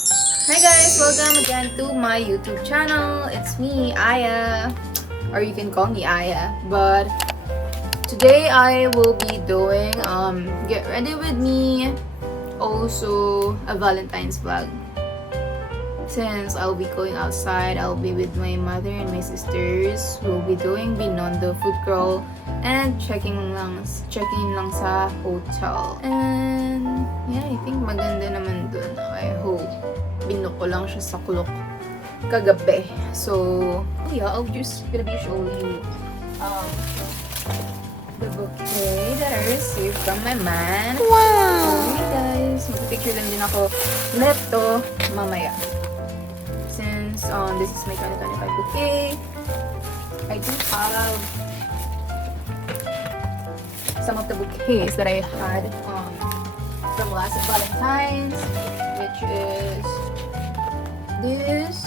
Hi guys! Welcome again to my YouTube channel. It's me, Aya. Or you can call me Aya. But today I will be doing Get Ready With Me, also a Valentine's vlog. Since I'll be going outside, I'll be with my mother and my sisters. We'll be doing Binondo food crawl and checking lang sa hotel. And yeah, I think maganda naman dun. I hope. Binook ko lang siya sa clock kagabi. So, yeah, I'll just gonna be showing you the bouquet that I received from my man. Wow! So, hey guys, magpipicture lang din ako neto mamaya. Since this is my 2025 bouquet, I do have some of the bouquets that I had from last Valentine's, which is this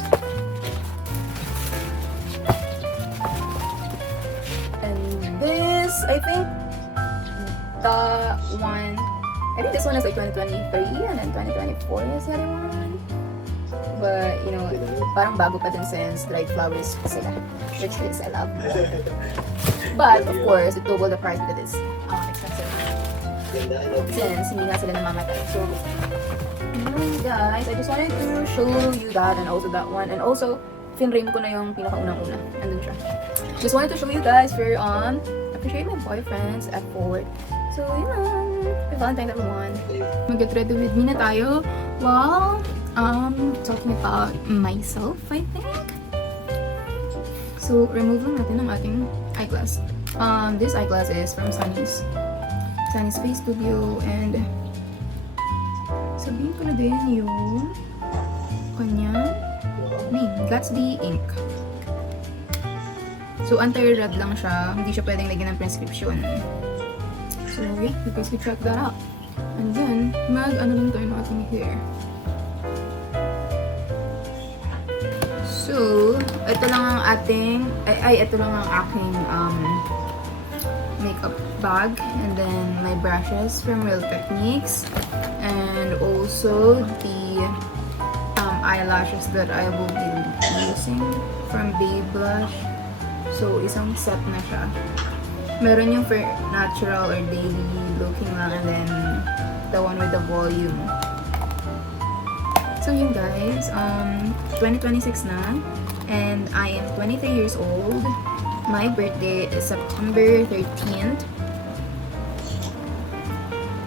and this. I think this one is like 2023 and then 2024 is the other one. But you know, parang bago pa din since dried flowers pa sila, which is I love. But of course, it double the price that is expensive. Since hindi nga sila namamatay. So, guys, I just wanted to show you that and also that one. And also, finrame ko na yung pinakaunang-una. Andun siya. Just wanted to show you guys for appreciate my boyfriend's effort. So, yun. Happy Valentine's everyone. Mag-get ready with me na tayo. Well, talking about myself, I think. So, remove lang natin ang ating eyeglass. This eyeglass is from Sunny's Face Studio, and sabihin ko na din yung kanya name, Gatsby Ink. So, anti-red lang siya. Hindi siya pwedeng lagyan ng prescription. So, yeah, you guys can check that out. And then, mag-ano lang tayo ng ating hair. So, ito lang ang ating, ito lang ang aking makeup bag, and then my brushes from Real Techniques, and also the eyelashes that I will be using from Babe Blush. So, isang set na siya. Meron yung for natural or daily looking lang, and then the one with the volume. So yun guys, 2026 na, and I am 23 years old. My birthday is September 13th.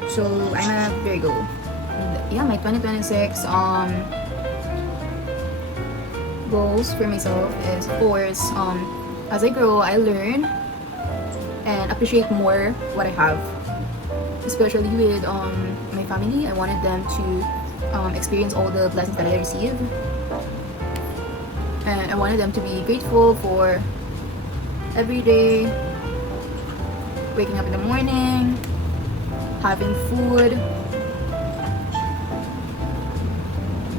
So I'm a Virgo. And yeah, my 2026 goals for myself is, of course, as I grow, I learn and appreciate more what I have. Especially with my family, I wanted them to experience all the blessings that I received, and I wanted them to be grateful for every day, waking up in the morning, having food,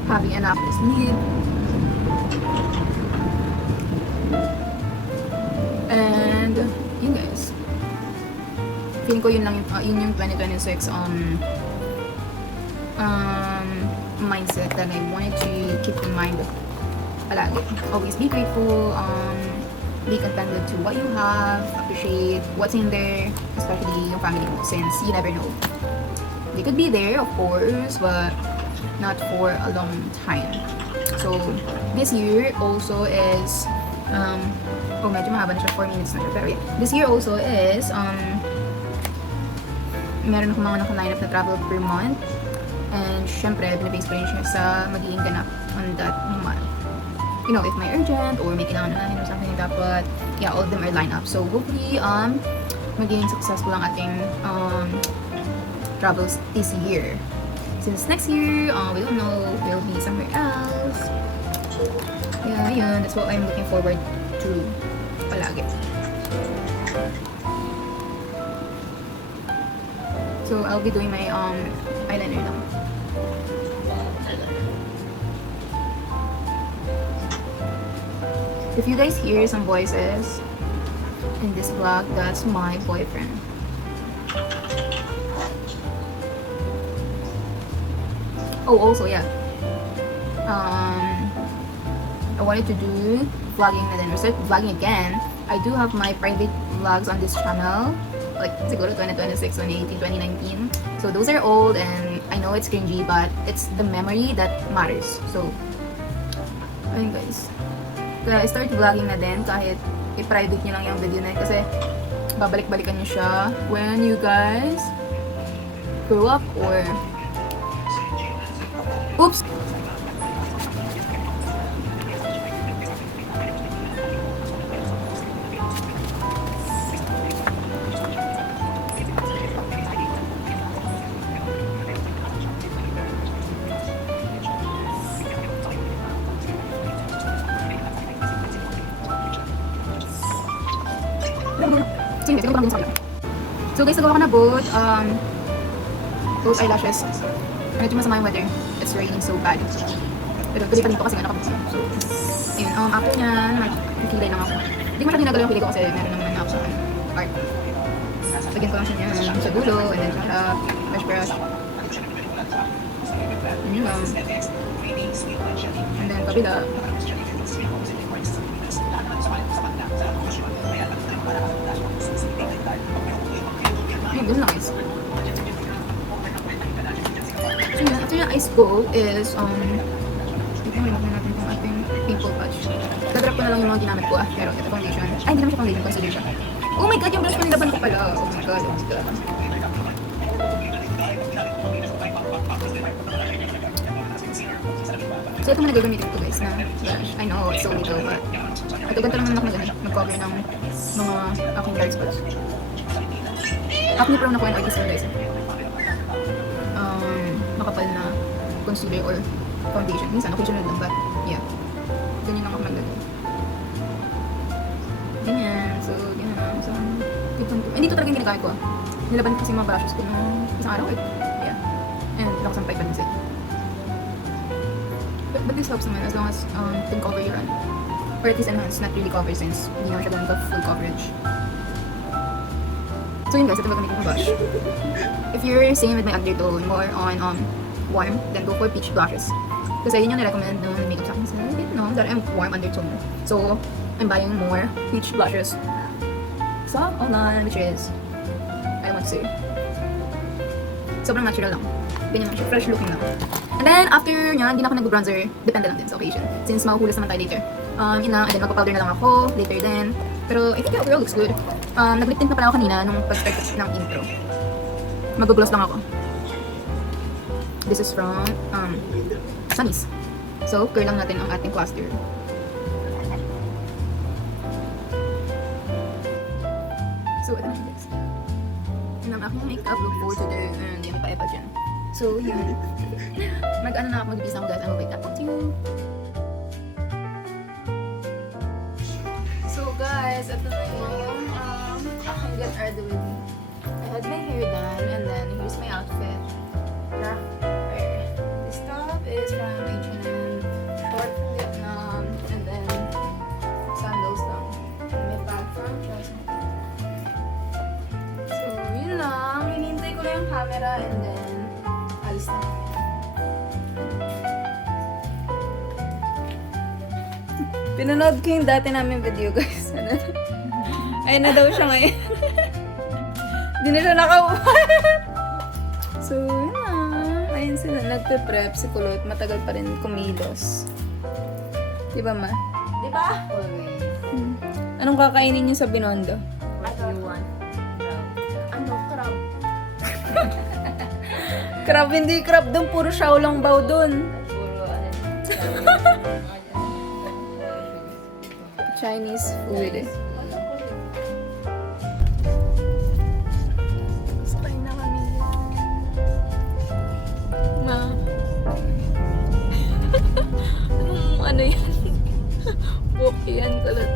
having enough to sleep, and yun guys, feeling ko yun yung 2026 mindset that I wanted to keep in mind palagi. Always be grateful, be contented to what you have, appreciate what's in there, especially yung family mo, since you never know. They could be there, of course, but not for a long time. So, this year also is, medyo mahaba na siya, 4 minutes na siya, pero yeah. This year also is, meron akong mga naka-line up na travel per month. And syempre, binabase pa rin siya sa magiging ganap on that month. You know, if may urgent or may kailangan na or something, dapat, yeah, all of them are lined up. So hopefully, magiging successful ang ating travels this year. Since next year, we don't know, we'll be somewhere else. Yeah, yun, that's what I'm looking forward to palagi. So I'll be doing my eyeliner now. If you guys hear some voices in this vlog, that's my boyfriend. Oh, also, yeah. I wanted to do vlogging and then start vlogging again. I do have my private vlogs on this channel, like siguro 2026, 2018, 2019. So those are old and I know it's cringy, but it's the memory that matters. So, ayun guys. Kaya I start vlogging na din kahit i-private nyo lang yung video na yun kasi babalik-balikan nyo siya when you guys grow up or oops! So guys, nagawa ko na both eyelashes. Medyo masama yung weather. It's raining so bad. Pero tuloy pa dito kasi nga nakabukas. So, yun. After nyan, nakikilay lang ako. Hindi ko masyadong ginagawa yung kilay ko kasi meron naman ako sa art. Lagyan ko lang siya niya sa dulo, and then sa brush. Yun lang. And then kabila. Ayun, ganun lang guys. So yun, after yung eyes ko is, dito mo natin itong ating pimple patch. Gagrap ko na lang yung mga ginamit ko pero ito foundation. Ay, hindi naman siya foundation, concealer siya. Oh my god, yung brush ko nilaban ko pala. Oh my god, oh my god. So ito mo nagagamitin ko guys na brush. I know, it's so little, but ito ganito naman ako nag-cover ng mga aking dark spots. Acne prone ako yung artist guys. Makapal na concealer or foundation. Minsan, occasional lang, but yeah. Ganyan lang ako naglagay. Ganyan. So, ganyan. So, hindi ito talaga yung ginagamit ko. Nilaban ko kasi mga brushes ko nung isang araw. Yeah. And lakas ang pipe balance it. But this helps naman as long as you can cover your run. Or at least enhance, not really cover since hindi naman siya ganito full coverage. So yun guys, ito ba gamitin ko brush. If you're same with my other tone, more on warm, then go for peach blushes. Kasi yun yung nirecommend ng makeup sa akin sa no, that I'm warm undertone. So, I'm buying more peach blushes. So, online, which is, I want to say, sobrang natural lang. Ganyan lang siya, fresh looking lang. And then, after nyan, hindi na ako nag-bronzer, depende lang din sa occasion. Since mahuhulas naman tayo later. Yun na, and then magpa-powder na lang ako later din. Pero I think the overall looks good. Nag-lip tint na pala ako kanina nung pag-start ng intro. Mag-gloss lang ako. This is from Sunny's. So, curl lang natin ang ating cluster. So, ito na guys. Yun ang aking makeup look for today. And yan pa dyan. So, yun. Mag-ano na ako, mag-ibis ako guys. I will wait up to you. So guys, ito na yung I get ready with me. I had my hair done and then here's my outfit. This top is from H&M, short from Vietnam, and then sandals lang. And my bag from Chelsea. So yun lang, hinihintay ko na yung camera and then alis na. Pinanood ko yung dati namin video guys. Ayun na daw siya ngayon. Hindi na siya nakaupan. So, yun na. Ayun sila. Nagpe-prep si Kulot. Matagal pa rin kumilos. Diba ma? Diba? Anong kakainin niyo sa Binondo? What do you want? Ano? Crab. Crab, hindi crab doon. Puro xiaolong bao doon. Puro ano. Chinese food eh. Sakay na kami. Ma. Ano yan? Walk yan kalat.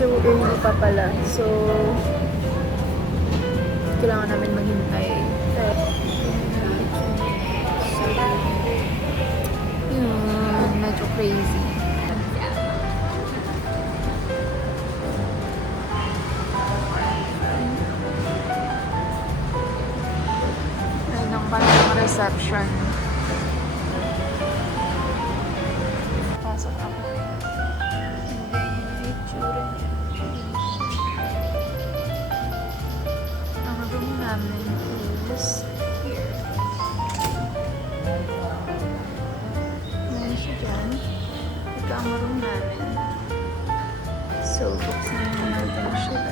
so early pa pala. So, kailangan namin maghintay. Yun, medyo crazy. Ayun ang parang reception. Pasok ako. Hindi yung itsura niya. Ang room namin is here. Ngayon siya dyan. Ito ang room namin. So, buksan natin siya.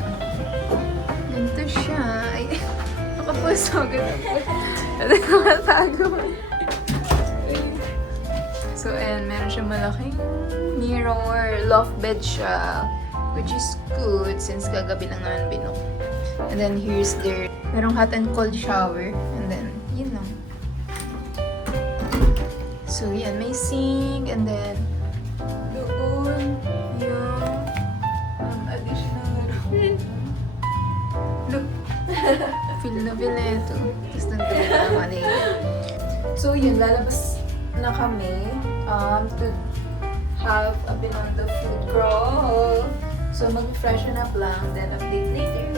Ganito siya. Ay, nakapuso. Ganito. Ito yung matago. So, ayan, meron siya malaking mirror. Loft bed siya. Which is good since kagabi lang naman binok. And then, here's their... Merong hot and cold shower. And then, yun lang. So, yan. May sink. And then, doon yung additional room. Look. Feel na feel na ito. Tapos nandun na naman So, yun. Lalabas na kami to have a Binondo food crawl. So, mag-freshen up lang, then update later.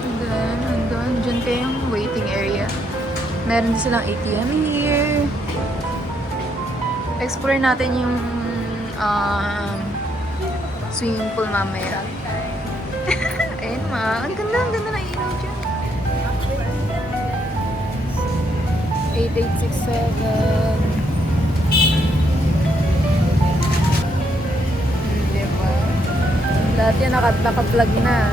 And then, dyan pa yung waiting area. Meron din silang ATM here. Explore natin yung swimming pool mamaya. Ayun ang ganda ng ilaw dyan. 8867. Diba? Lahat yan naka-vlog na.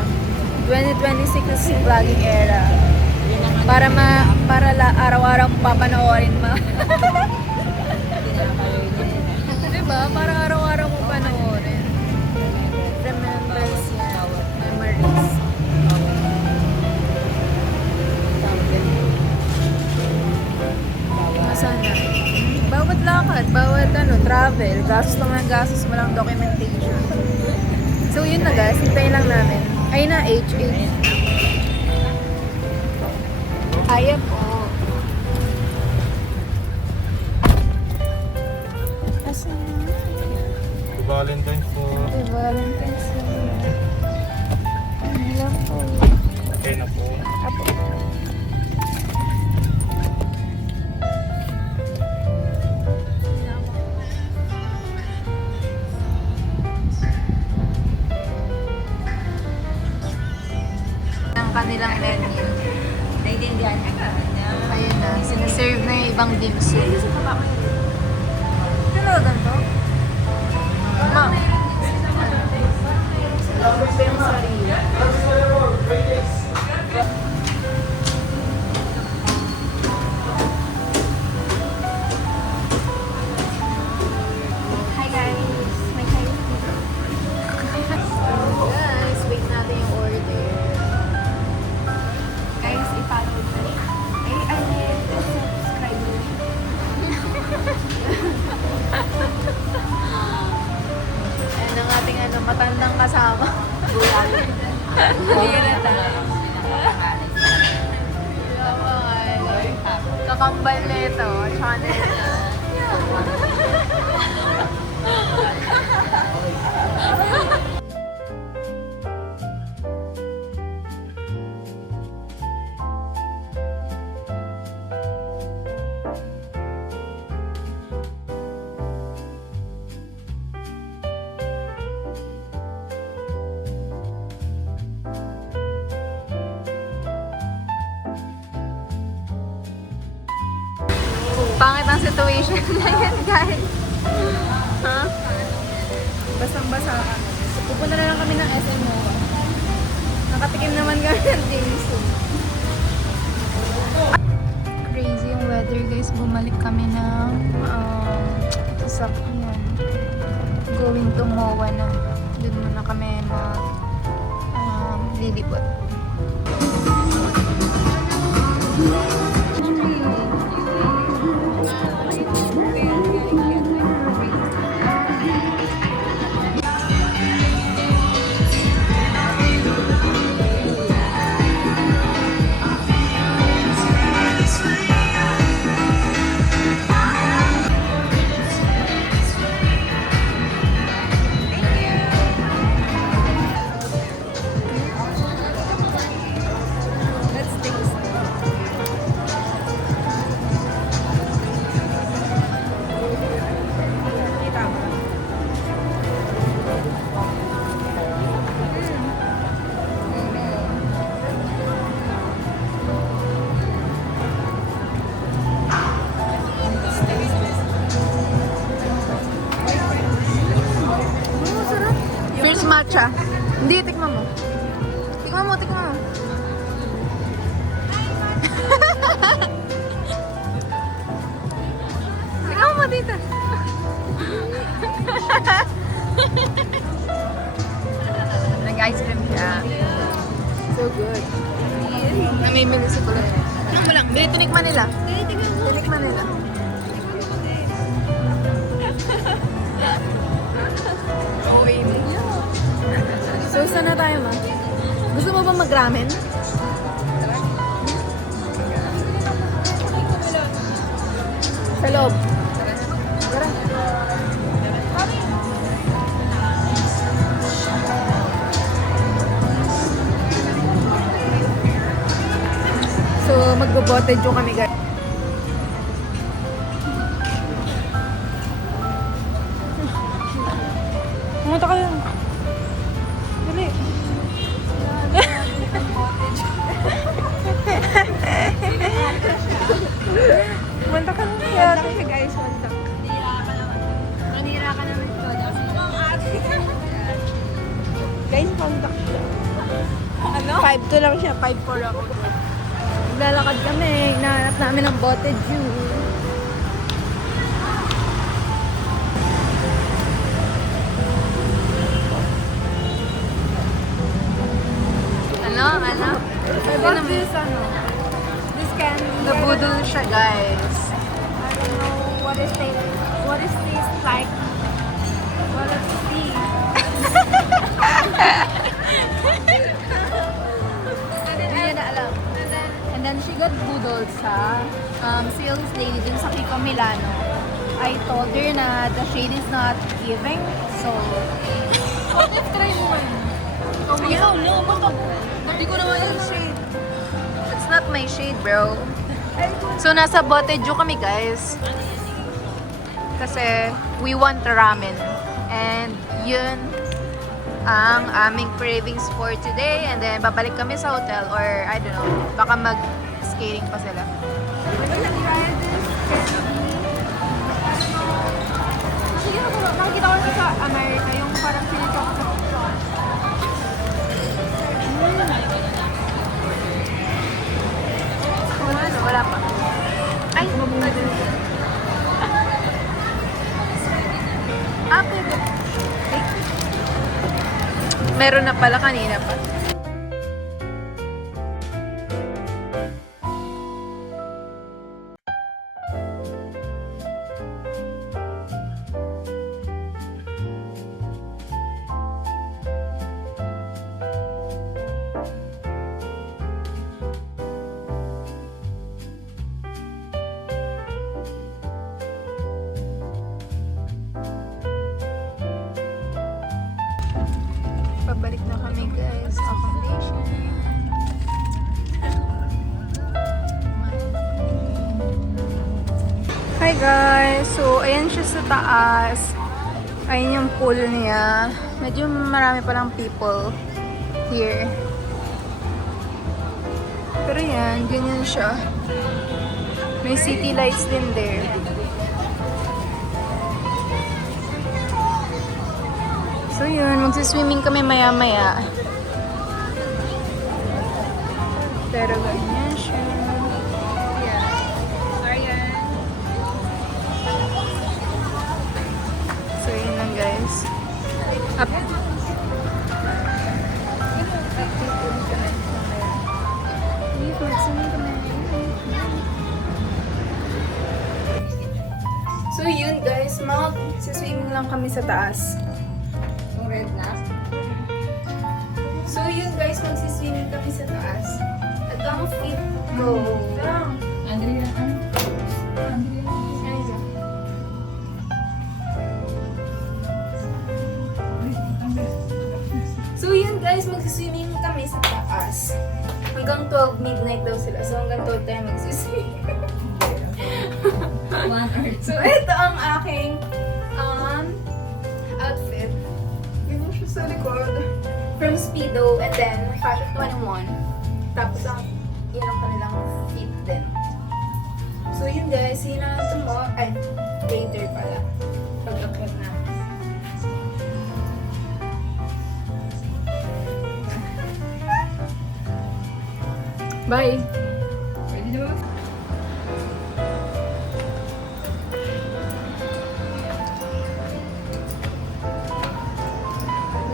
2026 is vlogging era. Para araw-araw mo papanoorin ma. Diba? Para araw-araw mo panoorin. Remembers yan. Memories. Sana. Bawat lakad, bawat travel, gastos lang ng gastos, walang documentation. So yun na guys, hintayin lang namin. Ayun na, H. Aya po. Asan na? Valentine's po. Valentine's Day. Ano lang po. Okay na po. Apo. Kanilang menu. Naiintindihan ka. Ayun na, sinaserve na yung ibang dim sum. Ano ba ganito? Ma. Hi guys. May kayo. Guys, wait natin yung order. Guys, i-follow ko. I need to subscribe. Ayan ang ating matandang kasama. Bulan. Hindi na tayo. Kakambal na ito. Channel niya. Pangit ang situation na yan, guys. Ha? Basang-basa kami. So, pupunta na lang kami ng SM Moa. Nakatikim naman kami ng Jameson. Crazy yung weather, guys. Bumalik kami ng sasakyan. Going to MOA na. Doon muna kami lilipot. Hindi, tikman mo. Tikman mo, tikman mo. Tikman mo dito. Nag-ice cream siya. So good. Namimili si Kulay. Tikman mo lang. Hindi, tinikman nila. Tinikman nila. Okay mo. So, saan na tayo, ma? Gusto mo ba mag-ramen? Sa loob. Tara. So, magbo-botted yung kami, guys. Pumunta ka lang. Dali. Pumunta ka lang. Contact siya guys, contact. Manira ka naman ito. Guys, contact siya. Ano? 5'2" lang siya, 5'4" ako. Naglalakad kami. Hinahanap namin ng botted juice. Ano? I bought this, this candy. Nabudol siya, guys. I don't know what is this like. Well, let's see. Hindi niya na alam. And then she got budol sa sales lady dun sa Kiko Milano. I told her na the shade is not giving. So, what if try mo man? Hindi ko naman yung shade. It's not my shade, bro. So, nasa Botteju kami, guys. Kasi, we want ramen. And, yun ang aming cravings for today. And then, babalik kami sa hotel or, I don't know, baka mag-skating pa sila. Sige, nakikita ko sa America, yung parang sinito ko sa Wala pa. Ay, pwede. Pwede. Ay. Meron na pala kanina pa. Pabalik na kami, guys. Accommodation. Hi, guys. So, ayan siya sa taas. Ayan yung pool niya. Medyo marami palang people here. Pero yan, ganyan siya. May city lights din there. So yun, magsiswimming kami maya-maya. Pero ganyan siya. Ayan. So yun lang, guys. Up. So yun, guys, magsiswimming lang kami sa taas. Red na. So yun, guys, magsiswimming kami sa taas. At ang feet ko. Andrea. So yun, guys, magsiswimming kami sa taas. Hanggang 12 midnight daw sila. So hanggang 12 tayo magsiswimming. So ito ang aking outfit. Yun siya sa likod. From Speedo and then Fashion 21. Tapos yun ang kanilang fit din. So yun, guys, yun na tomorrow. Ay, later pala. Pag-akyat na. Bye! Ready to move?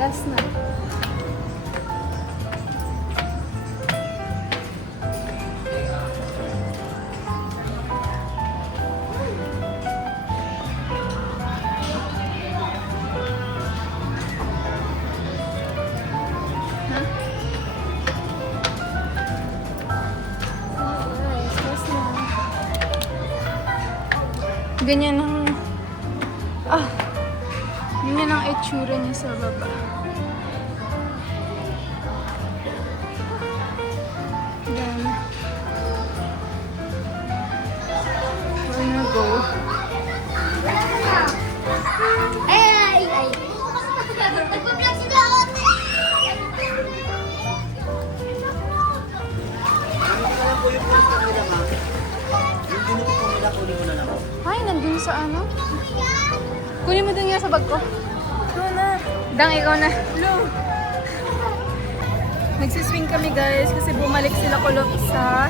Last na. Ganyan ang... ganyan ang itsura niya sa baba. Then, we're gonna go. Ay! Nagpa-vlog sila, ate! Alam po yung post nila, ma'am. Yung ginupo po nila, kunin mo na lang. Ay, nandun sa ano? Kunin mo dun nga sa bag ko. Ikaw na. Dang, ikaw na. Hello. Nagsiswing kami guys kasi bumalik sila kulot sa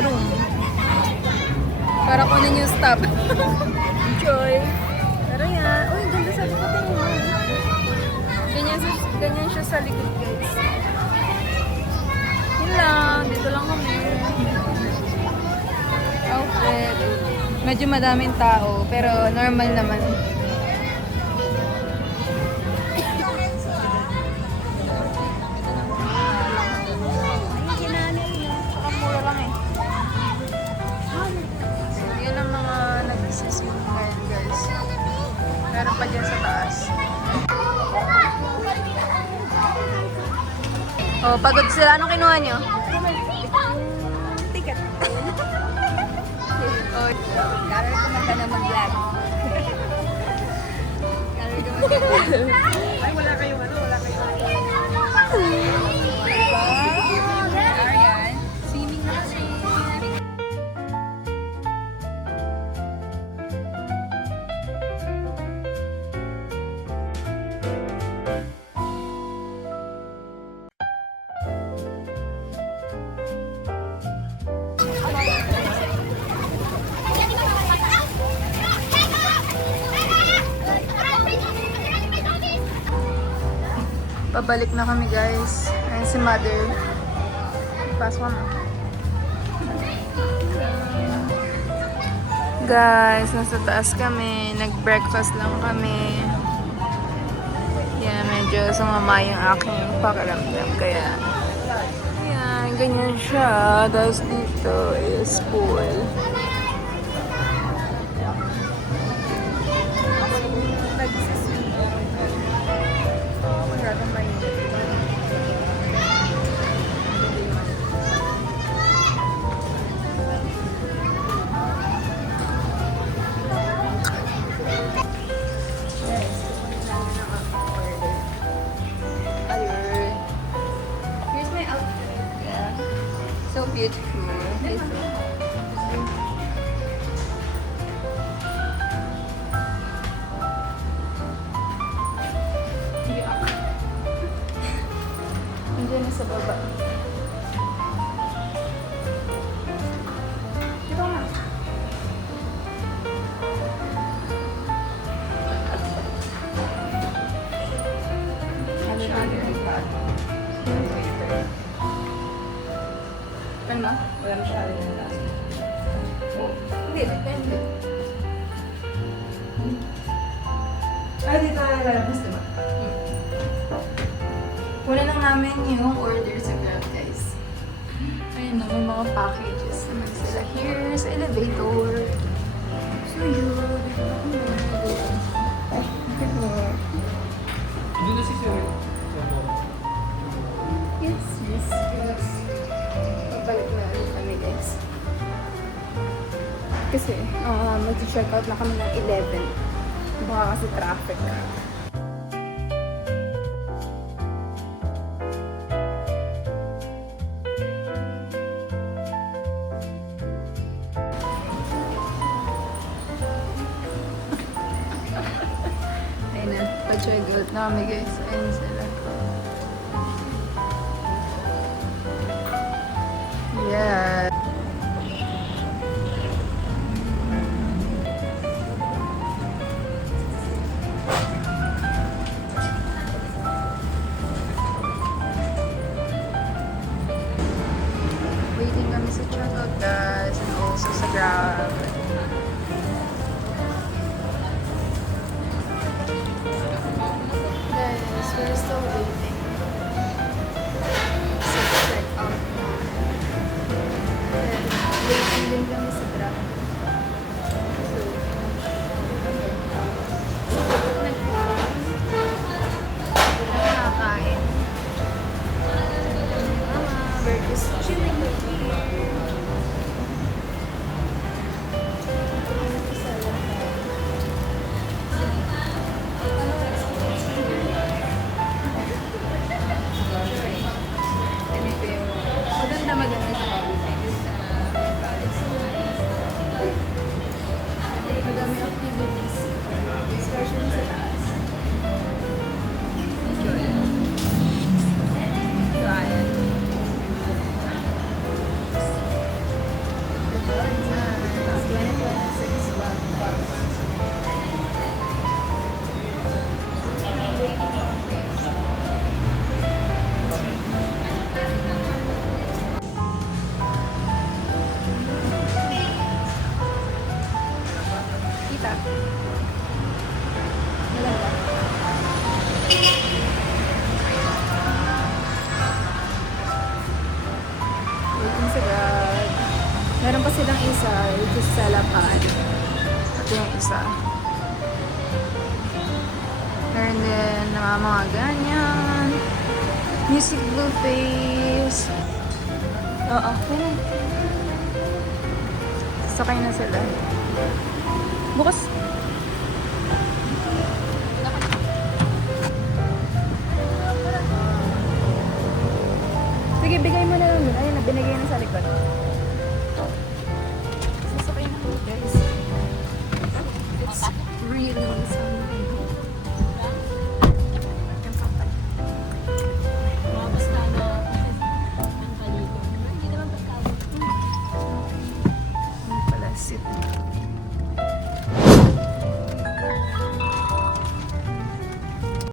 room. Para kunin yung stop. Enjoy. Tara yan. Uy, ganda sa likod mo. Ganyan siya sa likod guys. Yun lang. Dito lang kami. Outfit. Medyo madaming tao, pero normal naman. Saka mura lang eh. So, yan ang mga nagsisising ngayon guys. Meron pa dyan sa taas. Oh, pagod sila. Anong kinuha nyo? Ticket. Oh, Karol kumanda na mag-vlog. Karol kumanda. Ay, wala kayong ano, wala kayong ano. Ayan. Swimming na kasi. pabalik na kami guys. Ayan si mother. Pasok na. Guys, nasa taas kami. Nag-breakfast lang kami. Yan, medyo sumama yung aking pakiramdam. Kaya, yan, ganyan siya. Tapos dito is pool. Masyadong mainit. Ayun. Here's my outfit. Yeah. So beautiful. Nandiyan na sa baba. Dito na. Ano ba? Wala masyado yung taas. Hindi, depende. Ay, dito na lalabas, diba? Wala lang namin yung order sa Grab, guys. Ayun na, may mga packages naman sila here sa elevator. So yun. Doon na si Sir. Yes, yes, yes. Magbalik na ulit kami, guys. Kasi, mag-check out na kami ng 11. Baka kasi traffic. Ayun na, pa-check out na kami, guys. Ayun sila. Shout out guys, and also sa Grab. Guys, we're still waiting. So, check out na. And waiting din kami sa Grab. So, nakakain. Mama, we're just chilling here. Maganda siya. Madami activities. Discussion sa taas. Enjoy. So, ayan. It's 2026 ba? Kita. Maganda. Waiting sa Grab. Meron pa silang isa, which is sa Lapan. Ito yung isa. Meron din mga ganyan. Music buffets. Oo, yun. Sakay na sila. Bukas. Sige, bigay mo na lang yun. Ayun na, binigay na sa likod.